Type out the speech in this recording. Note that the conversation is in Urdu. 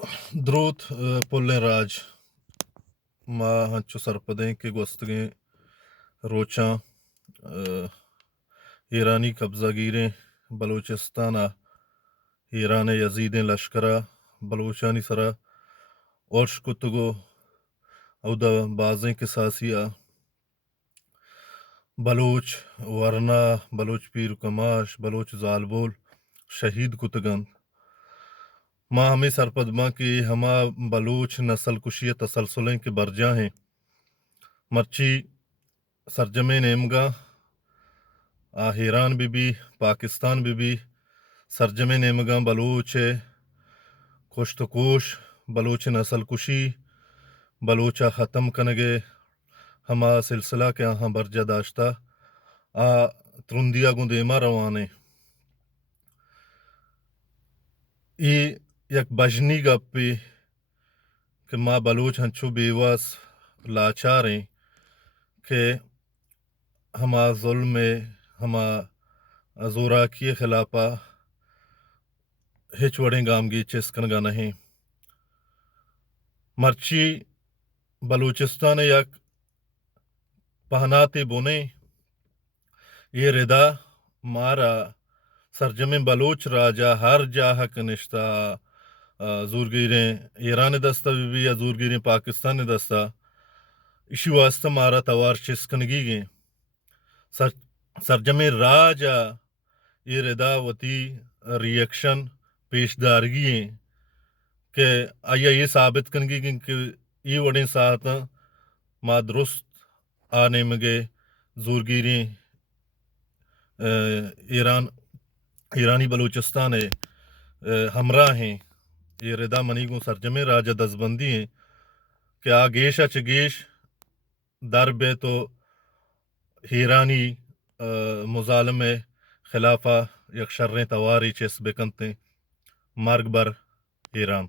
دروت پل راج ما ہنچو سرپدیں کے گوستگیں روچاں ایرانی قبضہ گیریں بلوچستانہ ایران یزیدیں لشکرہ بلوچانی سرا اورش کتگو اودا بازیں کے ساسیہ بلوچ ورنا بلوچ پیر کماش بلوچ زالبول شہید کتگن ماں ہمیں سرپدما کی ہما بلوچ نسل کشی تسلسلیں کے برجاں ہیں مرچی سرجمے نیمگا ایران بھی پاکستان بھی سرجمے نیمگا بلوچ کشت کوش بلوچ نسل کشی بلوچا ختم کنگے ہما سلسلہ کے آہاں برجہ داشتا ترندیا گندیما روانے ای یک بجنی گپی کہ ما بلوچ ہنچو بیواس لاچاریں کہ ہما ظلم ہما زوراکی خلافہ ہچ وڑیں گامگی چسکنگا نہیں مرچی بلوچستان یک پہناتے بنے یہ ردا مارا سرجم بلوچ راجا ہر جاہ کنشتا زورگیریں ایران دستا بھی یا زورگیریں پاکستان دستا اسی واسطہ مارا توار چسکنگی گیں سرجم راجا یہ ردا وتی ریئیکشن پیشدارگی ہیں کہ آیا یہ ثابت کنگی گیں کہ یہ وڑیں ساتھ ما درست آنے مگے زورگیریں ایرانی بلوچستان ہمراہ ہیں یہ ردا منی گو سرجمے راجہ دزبندی ہیں کہ آگیشا چگیش در بے تو ایرانی مظالم خلافہ یک شریں تواری چس بکنتے مرگ بر ایران